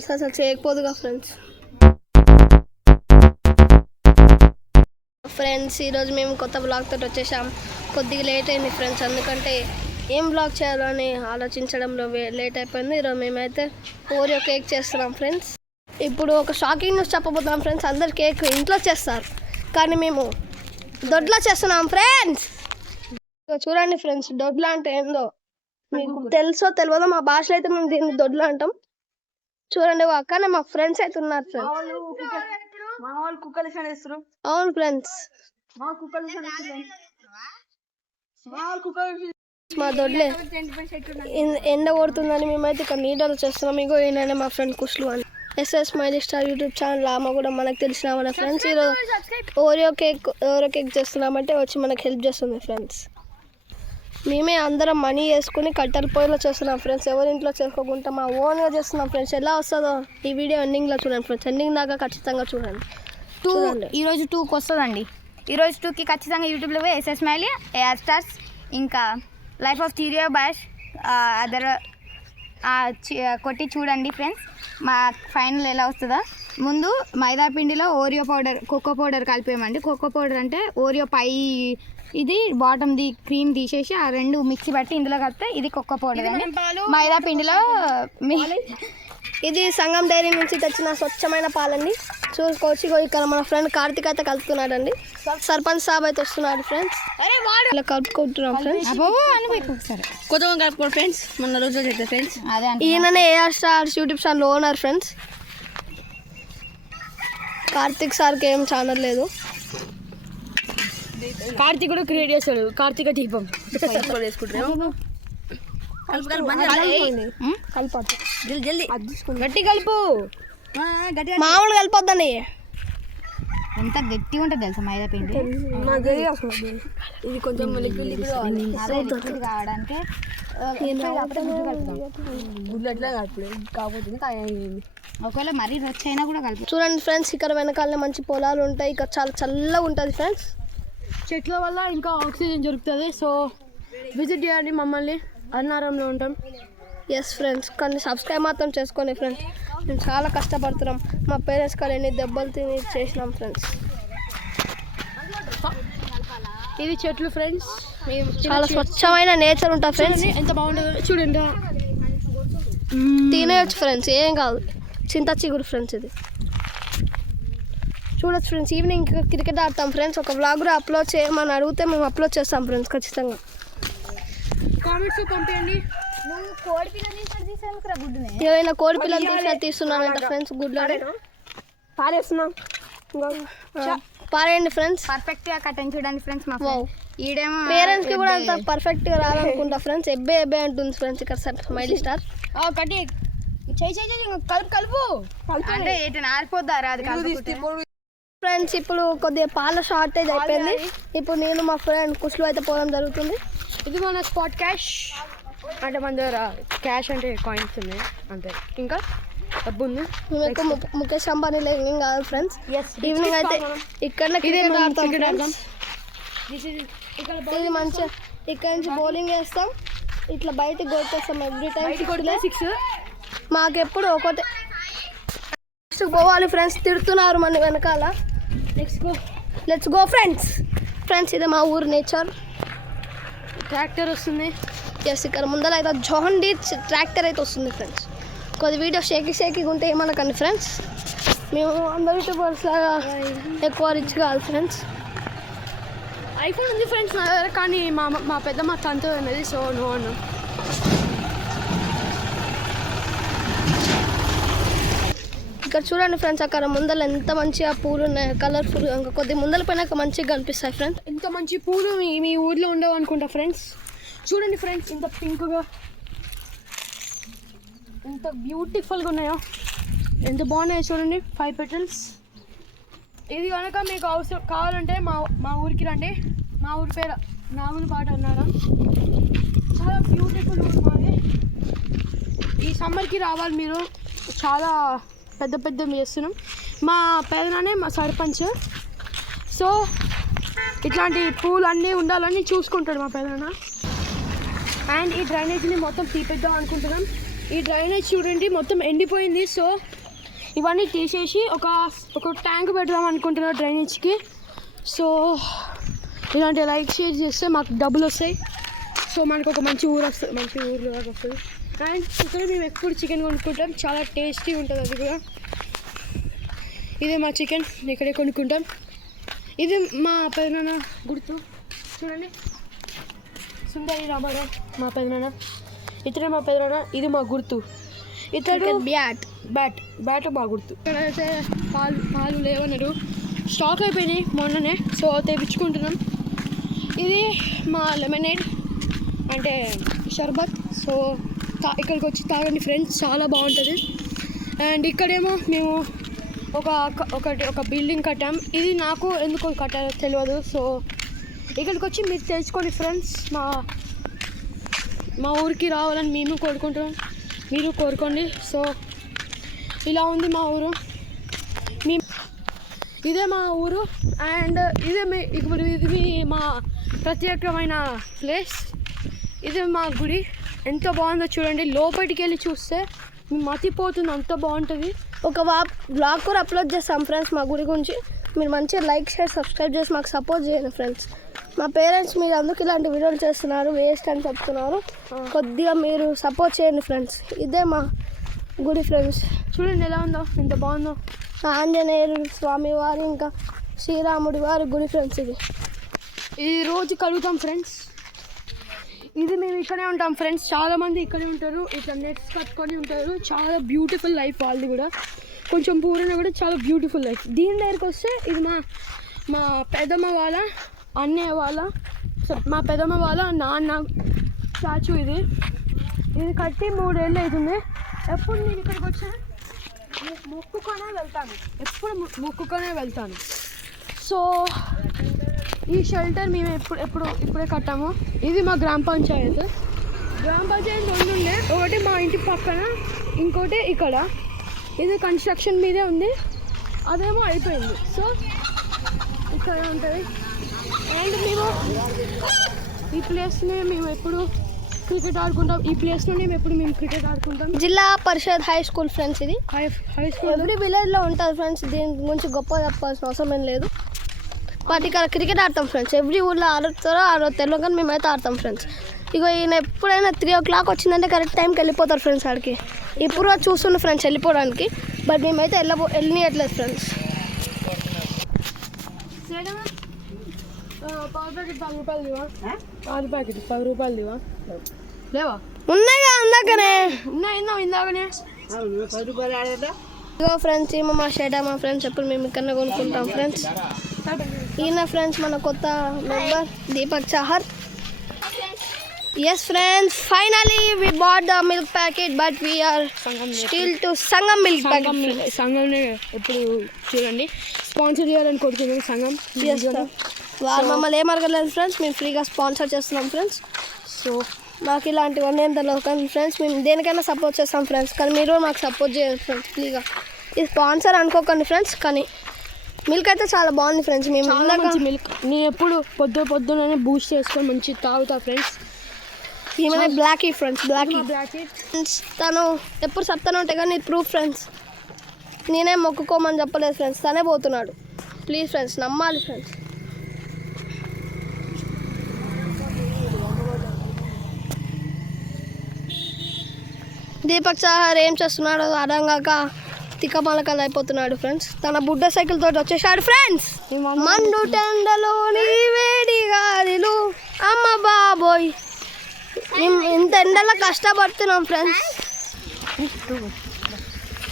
తెలిసి అసలు చేయకపోదుగా ఫ్రెండ్స్ ఈరోజు మేము కొత్త బ్లాగ్ తోటి వచ్చేసాం. కొద్దిగా లేట్ అయింది ఫ్రెండ్స్, ఎందుకంటే ఏం బ్లాగ్ చేయాలో అని ఆలోచించడంలో లేట్ అయిపోయింది. ఈరోజు మేమైతే ఓరియో కేక్ చేస్తున్నాం ఫ్రెండ్స్. ఇప్పుడు ఒక షాకింగ్ న్యూస్ చెప్పబోతున్నాం ఫ్రెండ్స్. అందరు కేక్ ఇంట్లో చేస్తారు, కానీ మేము దొడ్లో చేస్తున్నాం ఫ్రెండ్స్. చూడండి ఫ్రెండ్స్, దొడ్ల అంటే ఏందో మీకు తెలుసో తెలియదో, మా భాషలో అయితే మేము దీన్ని దొడ్లు అంటాం. చూడండి, అక్కనే మా ఫ్రెండ్స్ అయితే ఉన్నారు ఫ్రెండ్స్. అవును ఫ్రెండ్స్, మా దొడ్లే ఎండ కొడుతుందని మేమైతే ఇక్కడ నీడలు చేస్తున్నాం. ఇగో ఏంటంటే మా ఫ్రెండ్ కుష్లు అని SS smiley star YouTube channel ఆమె కూడా మనకు తెలిసిన మన ఫ్రెండ్స్. ఈరోజు ఓరియో కేక్ చేస్తున్నామంటే వచ్చి మనకు హెల్ప్ చేస్తుంది ఫ్రెండ్స్. మేమే అందరం మనీ వేసుకుని కట్టెల పొయ్యిలో చేస్తున్నాం ఫ్రెండ్స్. ఎవరింట్లో చేసుకోకుండా మా ఓన్గా చేస్తున్నాం ఫ్రెండ్స్. ఎలా వస్తుందో ఈ వీడియో ఎండింగ్లో చూడండి ఫ్రెండ్స్. ఎండింగ్ దాకా ఖచ్చితంగా చూడండి. ఈరోజు 2కి వస్తుందండి. ఈరోజు 2కి ఖచ్చితంగా యూట్యూబ్లో ఎస్ఎస్ స్మైలీ, ఏఆర్ స్టార్స్, ఇంకా లైఫ్ ఆఫ్ థిరియో బాష్ అదర్ కొట్టి చూడండి ఫ్రెండ్స్. మా ఫైనల్ ఎలా వస్తుందో. ముందు మైదా పిండిలో ఓరియో పౌడర్, కోకో పౌడర్ కలిపేయమండి. కోకో పౌడర్ అంటే ఓరియో పై ఇది బాటమ్ది క్రీమ్ తీసేసి ఆ రెండు మిక్సీ పట్టి ఇందులో కలిపితే ఇది కోకో పౌడర్ అండి. మైదా పిండిలో ఇది సంగం డైరీ నుంచి తెచ్చిన స్వచ్ఛమైన పాలండి. చూసుకోవచ్చు. ఇక్కడ మన ఫ్రెండ్ కార్తిక్ అయితే కలుపుతున్నాడండి. సర్పంచ్ సాబ్ అయితే వస్తున్నాడు ఫ్రెండ్స్. ఇలా కలుపుకుంటున్నాం ఫ్రెండ్స్. కొత్తగా కలుపుకోండి ఫ్రెండ్స్. మొన్న రోజు అయితే ఫ్రెండ్స్ ఈయననే AR stars YouTube channel owner friends. Karthik సార్కి ఏం ఛానల్ లేదు. కార్తీక్ కూడా క్రియేట్ చేస్తాడు. కార్తీక దీపం గట్టి కలుపు. మామూలు కలిపొద్దండి. ఎంత గట్టిగా ఉంటుంది తెలుసా మైదా పిండి. ఇది కొంచెం కావడానికి ఒకవేళ మరీ రొచ్చు అయినా కూడా కలుపు. చూడండి ఫ్రెండ్స్, ఇక్కడ వెనకాల మంచి పొలాలు ఉంటాయి. ఇక్కడ చాలా చల్లగా ఉంటుంది ఫ్రెండ్స్. చెట్ల వల్ల ఇంకా ఆక్సిజన్ దొరుకుతుంది. సో విజిట్ చేయండి మమ్మల్ని. అన్నారంలో ఉంటాం. ఎస్ ఫ్రెండ్స్, కానీ సబ్స్క్రైబ్ మాత్రం చేసుకోండి ఫ్రెండ్స్. మేము చాలా కష్టపడుతున్నాం. మా పేరెంట్స్ కానీ ఎన్ని దెబ్బలు తిని చేసినాం ఫ్రెండ్స్. ఇది చెట్లు ఫ్రెండ్స్. చాలా స్వచ్ఛమైన నేచర్ ఉంటుంది ఫ్రెండ్స్. ఎంత బాగుంటుందో చూడండి. తినేయచ్చు ఫ్రెండ్స్, ఏం కాదు. చింత చిగురు ఫ్రెండ్స్ ఇది. చూడొచ్చు ఫ్రెండ్స్. ఈవినింగ్ క్రికెట్ ఆడతాం ఫ్రెండ్స్. ఒక వ్లాగ్ కూడా అప్లోడ్ చేయమని అడిగితే మేము అప్లోడ్ చేస్తాం ఫ్రెండ్స్ ఖచ్చితంగా. కామెంట్స్ పంపించండి. ఏమైనా కోడి పిల్లలు తీస్తున్నానంట ఫ్రెండ్స్. గుడ్లు పారేస్తున్నాం. పారేయండి ఫ్రెండ్స్. పర్ఫెక్ట్గా కట్టండి చూడండి ఫ్రెండ్స్. మా ఈడేమో పేరెంట్స్కి కూడా అంత పర్ఫెక్ట్గా రాదనుకుంటా ఫ్రెండ్స్. ఎబ్బే అంటుంది ఫ్రెండ్స్ ఇక్కడ స్మైలీ స్టార్. కట్టి కలుపు అంటే ఆరిపోద్దా రాదు ఫ్రెండ్స్. ఇప్పుడు కొద్దిగా పాల షార్టేజ్ అయిపోయింది. ఇప్పుడు నేను మా ఫ్రెండ్ కుష్లు అయితే పోవడం జరుగుతుంది. ఇది మన స్పాట్ క్యాష్ అంటే మన దగ్గర క్యాష్ అంటే కాయిన్స్ ఉన్నాయి అంతే. ఇంకా డబ్బు ఉంది. మేము ఎక్కువ ముఖేష్ అంబానీ ఏం కాదు ఫ్రెండ్స్. ఈవినింగ్ అయితే ఇక్కడ క్రికెట్ ఆడతాం ఫ్రెండ్స్. ఇది మంచిగా ఇక్కడ నుంచి బౌలింగ్ వేస్తాం. ఇట్లా బయటకు కొట్టేస్తాం ఎవ్రీ టైం. 6 మాకెప్పుడు ఒకటే పోవాలి ఫ్రెండ్స్. తిడుతున్నారు మన వెనకాల. Let's go friends. ఇది మా ఊరు నేచర్. ట్రాక్టర్ వస్తుంది. ఎస్, ఇక్కడ ముందర అయితే జాన్ డీర్ ట్రాక్టర్ అయితే వస్తుంది ఫ్రెండ్స్. కొద్ది వీడియో షేకీగా ఉంటే ఏమనకండి ఫ్రెండ్స్. మేము అందరు యూట్యూబర్స్ లాగా ఎక్కువ రిచ్ కాదు ఫ్రెండ్స్. ఐఫోన్ ఉంది ఫ్రెండ్స్ నా దగ్గర, కానీ మా పెద్దమ్మ తంతు ఉన్నది. సో నో అన్న. ఇక్కడ చూడండి ఫ్రెండ్స్, అక్కడ ముందర ఎంత మంచిగా పూలు ఉన్నాయి, కలర్ఫుల్. ఇంకా కొద్ది ముందర పైన మంచిగా కనిపిస్తాయి ఫ్రెండ్స్. ఇంత మంచి పూలు మీ ఊర్లో ఉండవు అనుకుంటా ఫ్రెండ్స్. చూడండి ఫ్రెండ్స్, ఇంత పింక్గా ఎంత బ్యూటిఫుల్గా ఉన్నాయో, ఎంత బాగున్నాయో చూడండి. 5 petals. ఇది కనుక మీకు అవసరం కావాలంటే మా ఊరికి రండి. మా ఊరి పేరు నాగులపాట అన్నారా. చాలా బ్యూటిఫుల్ ఊరు మాది. ఈ సమ్మర్కి రావాలి మీరు. చాలా పెద్ద చేస్తున్నాం. మా పేదనానే మా సర్పంచ్. సో ఇట్లాంటి పూలు అన్నీ ఉండాలని చూసుకుంటాడు మా పేదనాన్న. అండ్ ఈ డ్రైనేజీని మొత్తం తీపిద్దాం అనుకుంటున్నాం. ఈ డ్రైనేజ్ చూడండి మొత్తం ఎండిపోయింది. సో ఇవన్నీ తీసేసి ఒక ట్యాంక్ పెడదాం అనుకుంటున్నాం డ్రైనేజ్కి. సో ఇలాంటి లైక్ షేర్ చేస్తే మాకు డబ్బులు వస్తాయి. సో మనకు ఒక మంచి ఊరు వస్తుంది, మంచి ఊరు వస్తుంది. అండ్ ఇక్కడ మేము ఎప్పుడు చికెన్ కొనుక్కుంటాం, చాలా టేస్టీ ఉంటుంది అది కూడా. ఇదే మా చికెన్ ఇక్కడే కొనుక్కుంటాం. ఇది మా పెదనాన్న గుర్తు చూడండి, సుందరి రామారావు మా పెదనాన్న. ఇతడే మా పెదనాన్న, ఇది మా గుర్తు. ఇతడు బ్యాట్ మా గుర్తు. ఇక్కడైతే పాలు లేవన్నారు, స్టాక్ అయిపోయినాయి మొన్ననే. సో తెప్పించుకుంటున్నాం. ఇది మా లెమనేడ్ అంటే షర్బత్. సో ఇక్కడికి వచ్చి తాగండి ఫ్రెండ్స్, చాలా బాగుంటుంది. అండ్ ఇక్కడేమో మేము ఒక బిల్డింగ్ కట్టాం. ఇది నాకు ఎందుకు కట్టాలో తెలియదు. సో ఇక్కడికి వచ్చి మీరు తెలుసుకోండి ఫ్రెండ్స్. మా ఊరికి రావాలని మేము కోరుకుంటున్నాం, మీరు కోరుకోండి. సో ఇలా ఉంది మా ఊరు. ఇదే మా ఊరు. అండ్ ఇప్పుడు ఇది మా ప్రత్యేకమైన ప్లేస్. ఇది మా గుడి. ఎంత బాగుందో చూడండి, లోపలికి వెళ్ళి చూస్తే మేము మతిపోతుంది, అంత బాగుంటుంది. ఒక బ్లాగ్ కూడా అప్లోడ్ చేస్తాం ఫ్రెండ్స్ మా గుడి గురించి. మీరు మంచిగా లైక్ షేర్ సబ్స్క్రైబ్ చేసి మాకు సపోర్ట్ చేయండి ఫ్రెండ్స్. మా పేరెంట్స్ మీరు అందుకు ఇలాంటి వీడియోలు చేస్తున్నారు, వేస్ట్ అని చెప్తున్నారు. కొద్దిగా మీరు సపోర్ట్ చేయండి ఫ్రెండ్స్. ఇదే మా గుడి ఫ్రెండ్స్. చూడండి ఎలా ఉందో, ఎంత బాగుందో. ఆంజనేయులు స్వామి వారి ఇంకా శ్రీరాముడి వారి గుడి ఫ్రెండ్స్. ఇది రోజు కలుగుతాం ఫ్రెండ్స్. ఇది మేము ఇక్కడే ఉంటాం ఫ్రెండ్స్, చాలామంది ఇక్కడే ఉంటారు, ఇట్లా నెట్స్ కట్టుకొని ఉంటారు. చాలా బ్యూటిఫుల్ లైఫ్ వాళ్ళది కూడా, కొంచెం పూరైనా కూడా చాలా బ్యూటిఫుల్ లైఫ్. దీని దగ్గరికి వస్తే ఇది మా పెద్దమ్మ వాళ్ళ అన్నయ్య వాళ్ళ మా పెద్దమ్మ వాళ్ళ నాన్న స్టాచ్యూ. ఇది కట్టి 3 ఏళ్ళు అవుతుంది. ఎప్పుడు నేను ఇక్కడికి వచ్చా మొక్కుకొనే వెళ్తాను. సో ఈ షెల్టర్ మేము ఇప్పుడే కట్టాము. ఇది మా గ్రామ పంచాయతీ 2 ఉండే, ఒకటి మా ఇంటి పక్కన, ఇంకోటి ఇక్కడ. ఇది కన్స్ట్రక్షన్ మీదే ఉంది, అదేమో అయిపోయింది. సో ఇక్కడ ఉంటుంది. అండ్ మేము ఈ ప్లేస్ని మేము ఎప్పుడు క్రికెట్ ఆడుకుంటాం. ఈ ప్లేస్లోనే మేము క్రికెట్ ఆడుకుంటాం. జిల్లా పరిషత్ హై స్కూల్ ఫ్రెండ్స్. ఇది హై స్కూల్ ఎవ్రీ విలేజ్లో ఉంటుంది ఫ్రెండ్స్. దీని గురించి గొప్ప చెప్పాల్సిన అవసరం ఏం లేదు. బట్ ఇక్కడ క్రికెట్ ఆడతాం ఫ్రెండ్స్. ఎవ్రీ ఊళ్ళో ఆడతారో తెలియదు, కానీ మేమైతే ఆడతాం ఫ్రెండ్స్. ఇక ఈయన ఎప్పుడైనా 3 o'clock వచ్చిందంటే కరెక్ట్ టైంకి వెళ్ళిపోతారు ఫ్రెండ్స్ ఆడికి. ఇప్పుడు చూస్తుండే ఫ్రెండ్స్ వెళ్ళిపోవడానికి, బట్ మేమైతే వెళ్ళనియట్లేదు ఫ్రెండ్స్. పాలు ప్యాకెట్ 10 రూపాయలు దివా, పాలు ప్యాకెట్ 10 రూపాయలు దివా లేవా? ఉన్నాయిగా ఇందాకనే ఇందాకనే 10 రూపాయలు ఆడేదా. ఇగో ఫ్రెండ్స్, ఏమో మా షర్ట్ మా ఫ్రెండ్స్ ఎప్పుడు మేము ఇక్కడనే కొనుక్కుంటాం ఫ్రెండ్స్. ఈయన ఫ్రెండ్స్ మన కొత్త member Deepak Chahar. Yes friends, finally we bought the milk packet, but we are still to Sangam milk packet. సంగంనే ఎప్పుడు చూడండి స్పాన్సర్ చేయాలని కోరుకుంటున్నాం సంగం. వాళ్ళు మమ్మల్ని ఏం అడగలేదు ఫ్రెండ్స్, మేము ఫ్రీగా స్పాన్సర్ చేస్తున్నాం ఫ్రెండ్స్. సో మాకు ఇలాంటివన్నీ ఏం తెలియదు, కానీ ఫ్రెండ్స్ మేము దేనికైనా సపోర్ట్ చేస్తాం ఫ్రెండ్స్. కానీ మీరు మాకు సపోర్ట్ చేయాలి ఫ్రెండ్స్ ఫ్రీగా. ఇది స్పాన్సర్ అనుకోకండి ఫ్రెండ్స్, కానీ మిల్క్ అయితే చాలా బాగుంది ఫ్రెండ్స్. మేము మంచి మిల్క్ నేను ఎప్పుడు పొద్దునే బూస్ట్ చేసుకొని మంచి తాగుతా ఫ్రెండ్స్. ఏమైనా బ్లాకీ ఫ్రెండ్స్, బ్లాకీ ఫ్రెండ్స్. తను ఎప్పుడు చెప్తానే ఉంటాయి కానీ ప్రూఫ్ ఫ్రెండ్స్. నేనే మొక్కుకోమని చెప్పలేదు ఫ్రెండ్స్, తనే పోతున్నాడు. ప్లీజ్ ఫ్రెండ్స్ నమ్మాలి ఫ్రెండ్స్. దీపక్ చాహర్ ఏం చేస్తున్నాడు అర్థం కాక తిక్కమలకలు అయిపోతున్నాడు ఫ్రెండ్స్. తన బుడ్డ సైకిల్ తోటి వచ్చేసాడు ఫ్రెండ్స్. మండు టెండలోని వేడి గాలిలు అమ్మ బాబోయ్, ఇంత ఎండలో కష్టపడుతున్నాం ఫ్రెండ్స్.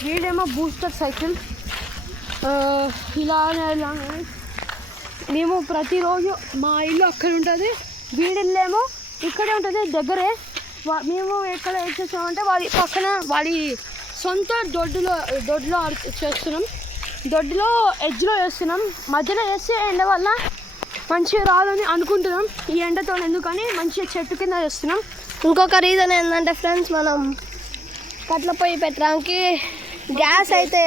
వీడేమో బూస్టర్ సైకిల్ ఇలానే మేము ప్రతిరోజు మా ఇల్లు అక్కడ ఉంటుంది, వీడిల్లేమో ఇక్కడే ఉంటుంది దగ్గరే. మేము ఎక్కడ ఏం చేస్తామంటే వాడి సొంత దొడ్లో చేస్తున్నాం. దొడ్లో ఎడ్జ్లో వేస్తున్నాం. మధ్యలో వేస్తే ఎండ వల్ల మంచిగా రాదని అనుకుంటున్నాం. ఈ ఎండతో ఎందుకని మంచిగా చెట్టు కింద వేస్తున్నాం. ఇంకొక రీజన్ ఏంటంటే ఫ్రెండ్స్, మనం కట్ల పొయ్యి పెట్టడానికి గ్యాస్ అయితే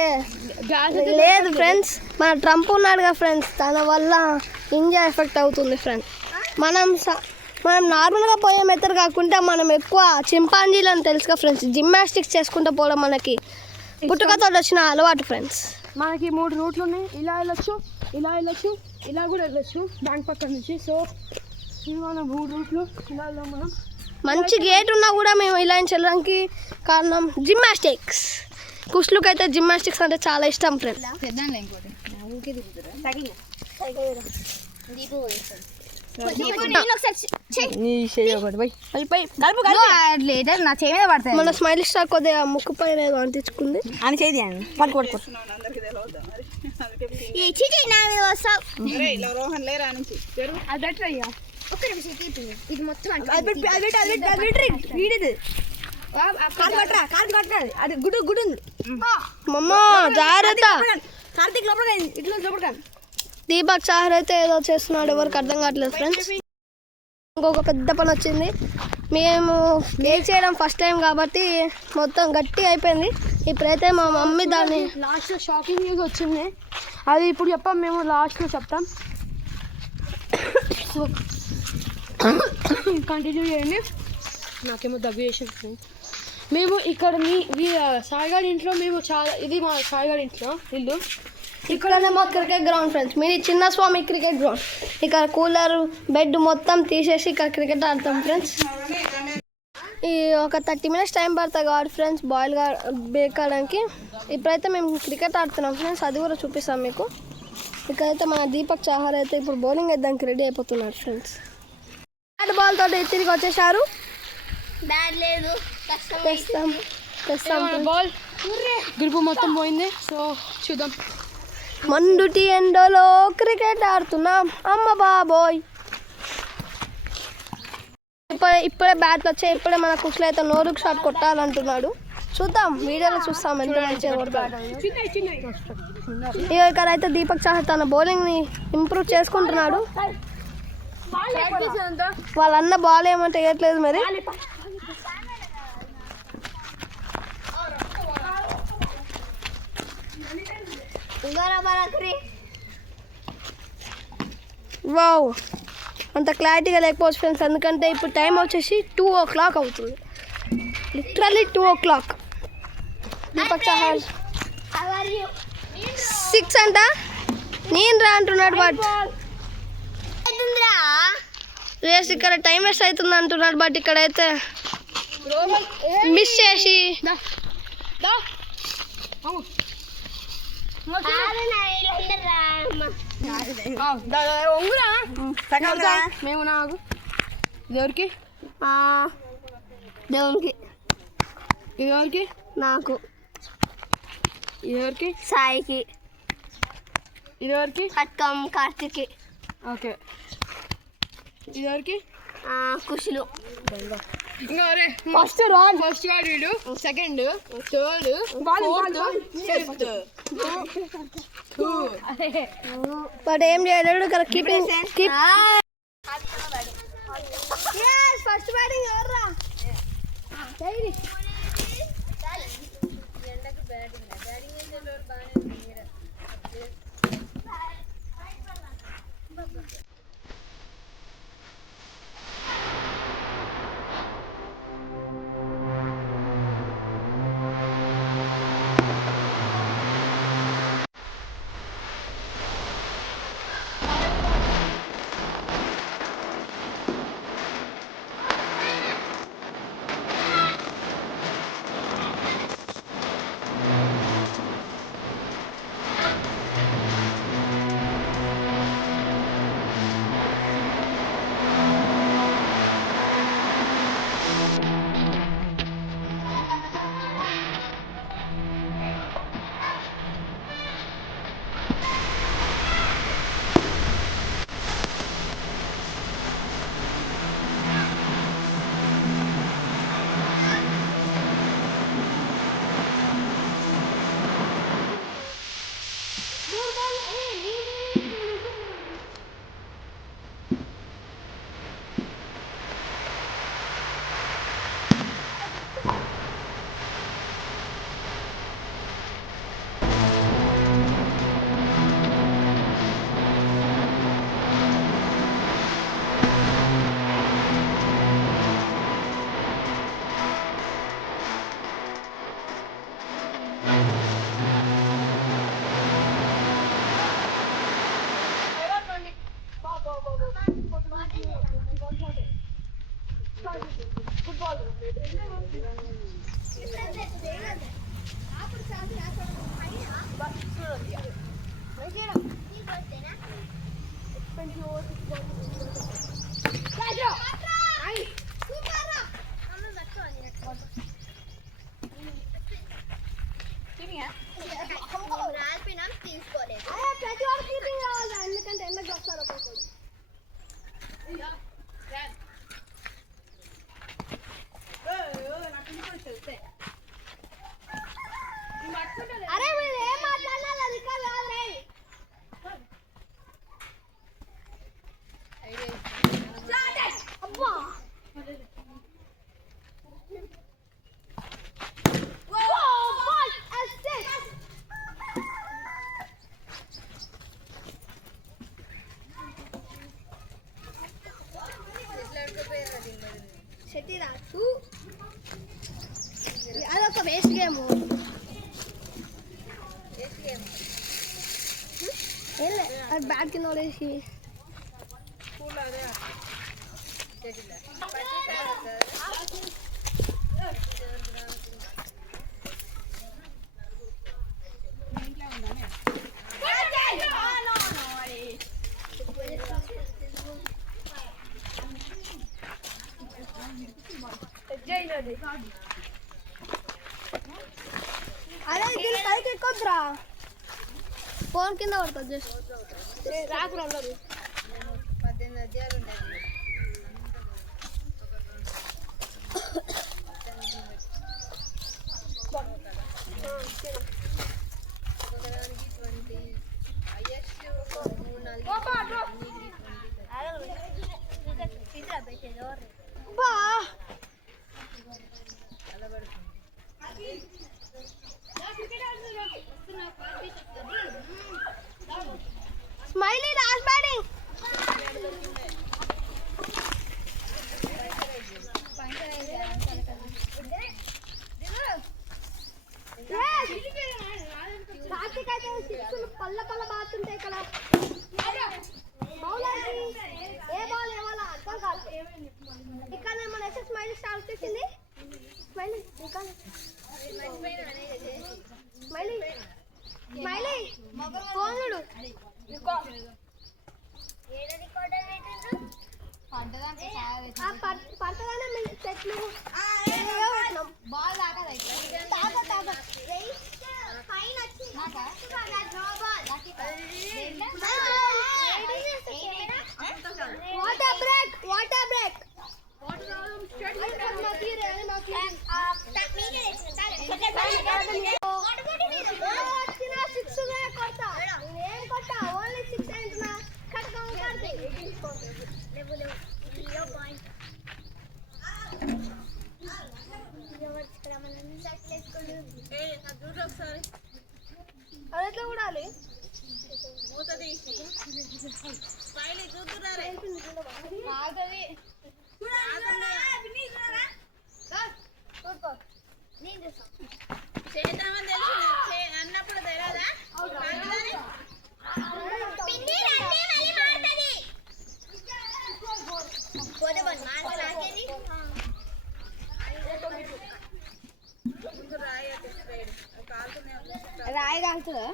లేదు ఫ్రెండ్స్. మన ట్రంప్ ఉన్నాడుగా ఫ్రెండ్స్, తన వల్ల ఇండియా ఎఫెక్ట్ అవుతుంది ఫ్రెండ్స్. మనం నార్మల్గా పోయే మెథడ్ కాకుండా మనం ఎక్కువ చింపాంజీలను తెలుసుగా ఫ్రెండ్స్, జిమ్నాస్టిక్స్ చేసుకుంటూ పోవడం మనకి పుట్టుకతో వచ్చిన అలవాటు ఫ్రెండ్స్. మనకి 3 రూట్లు ఉన్నాయి. ఇలా వెళ్ళొచ్చు, ఇలా వెళ్ళొచ్చు, ఇలా కూడా వెళ్ళొచ్చు బ్యాంక్ పక్కన నుంచి. సో ఇవి మన 3 రూట్లు. ఇలా వెళ్దాం మనం. మంచి గేట్ ఉన్నా కూడా మేము ఇలా వెళ్ళడానికి కారణం జిమ్నాస్టిక్స్. కుష్లుకి అయితే జిమ్నాస్టిక్స్ అంటే చాలా ఇష్టం ఫ్రెండ్స్. నా చేయి మీద పడతాయి. మన స్మైల్ స్టార్ కొద్దిగా ముక్కు పైన ఏదో అంటించుకుంది అని చేయి పట్టుకోడుకో. ఇది మొత్తం జాగ్రత్త. కార్తీక్ లోపల ఇట్లా లోపల దీపక్ చాహర్ అయితే ఏదో చేస్తున్నాడు, ఎవరికి అర్థం కావట్లేదు ఫ్రెండ్స్. ఇంకొక పెద్ద పని వచ్చింది. మేము కేక్ చేయడం ఫస్ట్ టైం కాబట్టి మొత్తం గట్టి అయిపోయింది. ఇప్పుడైతే మా మమ్మీ దాన్ని లాస్ట్లో షాకింగ్ న్యూస్ వచ్చింది. అది ఇప్పుడు చెప్పాం, మేము లాస్ట్లో చెప్తాం. సో కంటిన్యూ చేయండి. నాకేమో దగ్గు చేసింది. మేము ఇక్కడ సాయిగాడి ఇంట్లో మేము ఇది మా సాయిగాడి ఇంట్లో ఇల్లు. ఇక్కడనే మా క్రికెట్ గ్రౌండ్ ఫ్రెండ్స్, మీది చిన్న స్వామి క్రికెట్ గ్రౌండ్. ఇక్కడ కూలర్ బెడ్ మొత్తం తీసేసి ఇక్కడ క్రికెట్ ఆడతాం ఫ్రెండ్స్. ఈ ఒక 30 minutes టైం పడుతుంది కాబట్టి ఫ్రెండ్స్ బాయిల్గా బేక్ అవడానికి. ఇప్పుడైతే మేము క్రికెట్ ఆడుతున్నాం ఫ్రెండ్స్, అది కూడా చూపిస్తాం మీకు. ఇక్కడైతే మన దీపక్ చాహర్ అయితే ఇప్పుడు బౌలింగ్ వేద్దానికి రెడీ అయిపోతున్నారు ఫ్రెండ్స్. బ్యాట్ బాల్ తోటి తిరిగి వచ్చేసారు. తెస్తాం బాల్ గ్రిప్ మొత్తం పోయింది. సో చూద్దాం. మండుటి ఎండలో క్రికెట్ ఆడుతున్నాం అమ్మ బాబోయ్. ఇప్పుడే బ్యాట్లు వచ్చాయి. ఇప్పుడే మన కుష్లు అయితే నోరుకు షాట్ కొట్టాలంటున్నాడు. చూద్దాం, వీడియోలో చూస్తాం ఎంత మంచిగా కొడతాడు. ఇక్కడ అయితే దీపక్ చాహర్ తన బౌలింగ్ని ఇంప్రూవ్ చేసుకుంటున్నాడు. వాళ్ళ అన్న బాల్ ఏమంటే వేయట్లేదు మరి. వావ్, అంత క్లారిటీగా లేకపోవచ్చు ఫ్రెండ్స్, ఎందుకంటే ఇప్పుడు టైం వచ్చేసి 2 o'clock అవుతుంది. Literally 2 o'clock. దీపక్ చాహర్ 6 అంట, నేను రా అంటున్నాడు. బట్ రేస్ ఇక్కడ టైం వేస్ట్ అవుతుంది అంటున్నాడు. బట్ ఇక్కడైతే మిస్ చేసి మేము నాకు ఎవరికి దేవునికి, ఎవరికి నాకు, ఎవరికి సాయికి, ఇదివరకు కట్కం కార్తీక్కి, ఓకే ఇదివరకు కుషులు. ఫస్ట్ రాడ్ ఫస్ట్ గాడు వీడు, second third fourth fifth. But ఏం చేయలేడు ఇక్కడ. కీపింగ్ ఫస్ట్ బ్యాటింగ్ ఎవర్రా? ఎందుకంటే ఎండకు వస్తారు ఒక్కొక్కరు. అరే మీరు ఏం మాట్లాడినా అది కాదు రే. అబ్బా అదొక వేస్ట్ గేమ్. అది బ్యాట్ కింద పడేసి అరే దీని పైకి ఎక్కొద్దురా, ఫోన్ కింద పడుతుంది. జస్ట్ రాకురా. 18 అధ్యాయాలు ఉంటాయి. ఒకదానికి 20 highest 3 smiley last batting. Karthik అయితే సిక్స్లు పల్ల బాతుంటాయి ఇక్కడ. ఏ బాల్ ఏమన్నా అర్థం కాదు. ఇక్కడ మన ఎస్ఎస్ స్మైలీ స్టార్ట్ చేసింది. స్మైలీ స్మైలీ స్మైలీ ఫోన్ చూడు. పడతగానే చెట్లు ball water break. Water break. అదెట్లా కూడాలి. మూత తీసి స్మైలీ చూద్దురా. చేద్దామని తెలిసి అన్నప్పుడు తెలియదా? రాయి కాలుతుందా?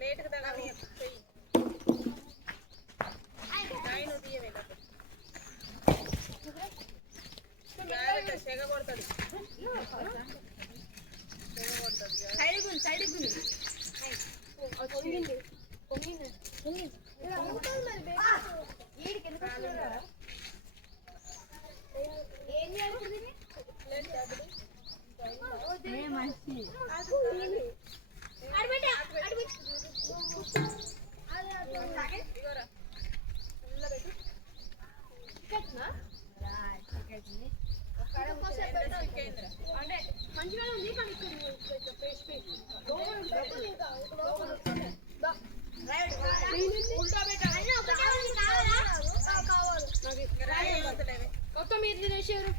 లేట్గా తగాలి. సెగ కొడుతుంది. సైడ్ అంటే మంచిగా ఉంది కానీ మొత్తం మీరు చేశారు.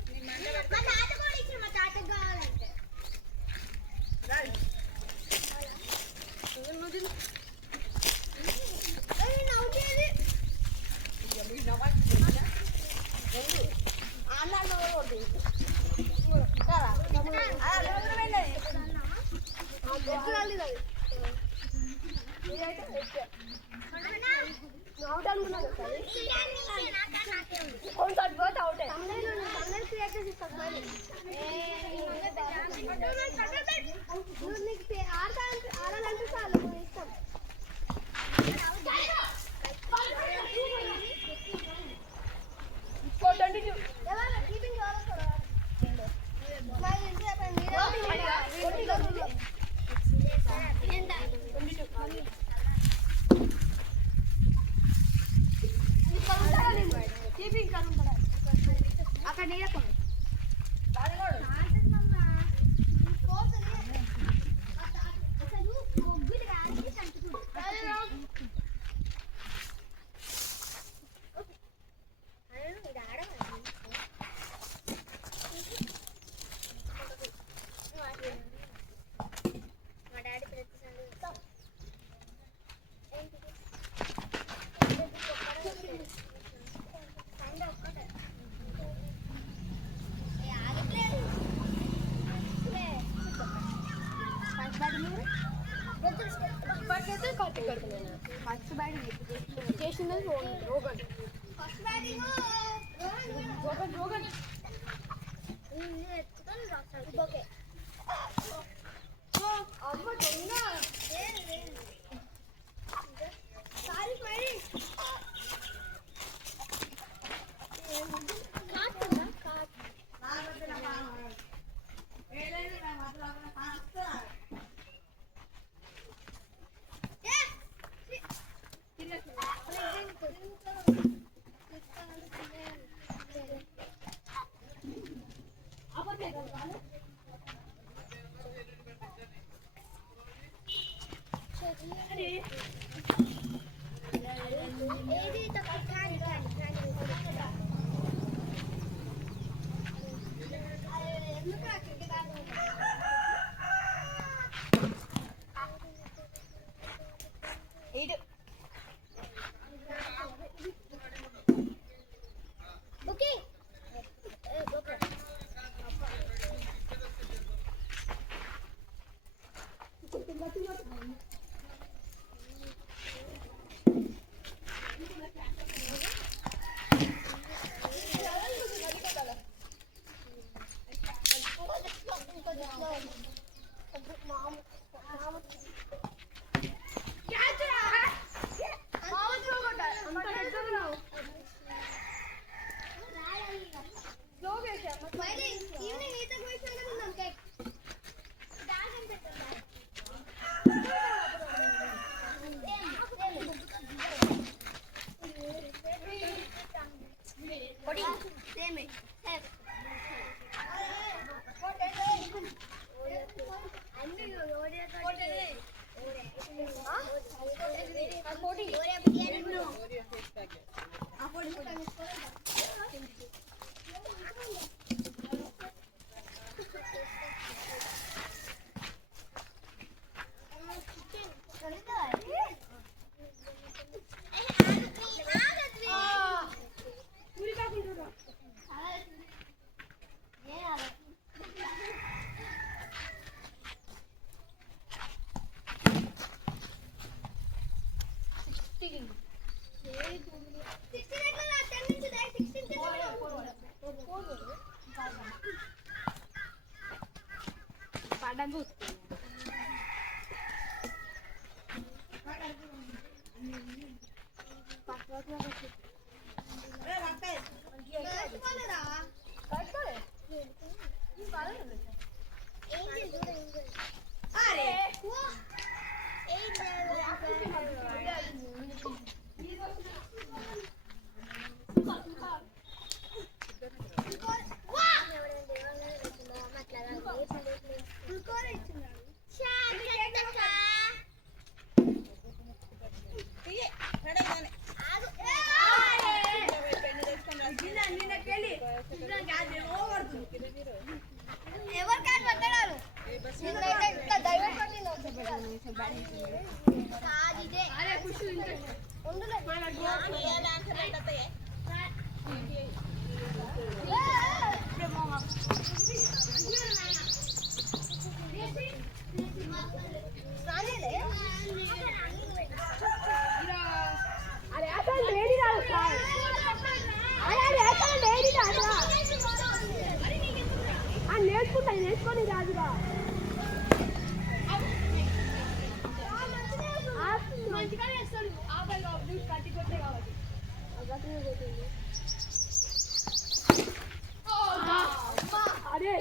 మా తాతకు కావాలంటే అన్న ఆడాలంటే చాలు ఇష్టం. అక్కడ నీడకుండా ఫస్ట్ బ్యాటింగ్ చేసింది రోగన్. నేర్చుకొని రాదురా మంచిగానే వేస్తాడు కట్టి కొట్టే కాబట్టి అదే